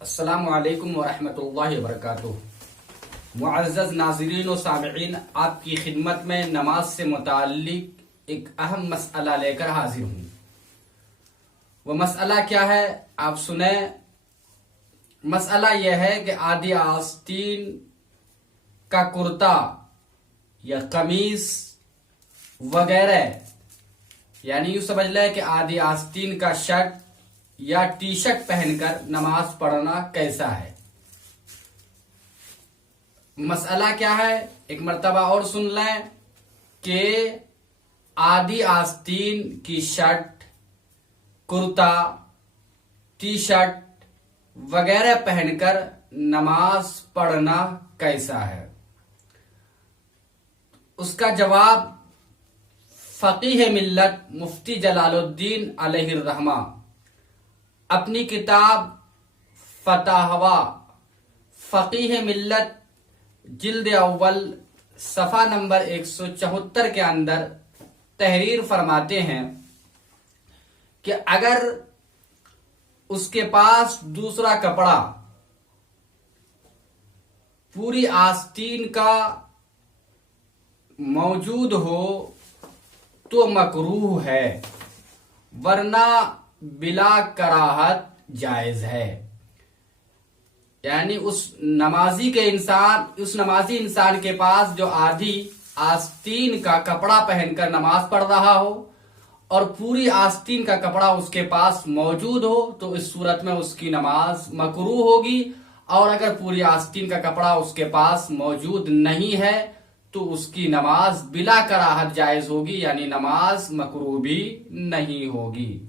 अस्सलामु अलैकुम वरहमतुल्लाहि वबरकातुहू। मुअज़्ज़ज़ नाज़रीन व सामिईन, आपकी खिदमत में नमाज से मुताल्लिक एक अहम मसला लेकर हाजिर हूँ। वह मसला क्या है आप सुने। मसला यह है कि आदि आस्तीन का कुर्ता या कमीज वगैरह, यानी यूं समझ लें कि आदि आस्तीन का शर्ट या टी शर्ट पहनकर नमाज पढ़ना कैसा है। मसला क्या है एक मर्तबा और सुन लें कि आदि आस्तीन की शर्ट, कुर्ता, टी शर्ट वगैरह पहनकर नमाज पढ़ना कैसा है। उसका जवाब फकीह मिल्लत मुफ्ती जलालुद्दीन अलैहिर्रहमा अपनी किताब फतावा फकीह मिल्लत जिल्द अव्वल सफ़ा नंबर 174 के अंदर तहरीर फरमाते हैं कि अगर उसके पास दूसरा कपड़ा पूरी आस्तीन का मौजूद हो तो मकरूह है, वरना बिला कराहत जायज है। यानी उस नमाजी इंसान के पास जो आधी आस्तीन का कपड़ा पहनकर नमाज पढ़ रहा हो और पूरी आस्तीन का कपड़ा उसके पास मौजूद हो तो इस सूरत में उसकी नमाज मकरूह होगी। और अगर पूरी आस्तीन का कपड़ा उसके पास मौजूद नहीं है तो उसकी नमाज बिला कराहत जायज होगी, यानी नमाज मकरूह भी नहीं होगी।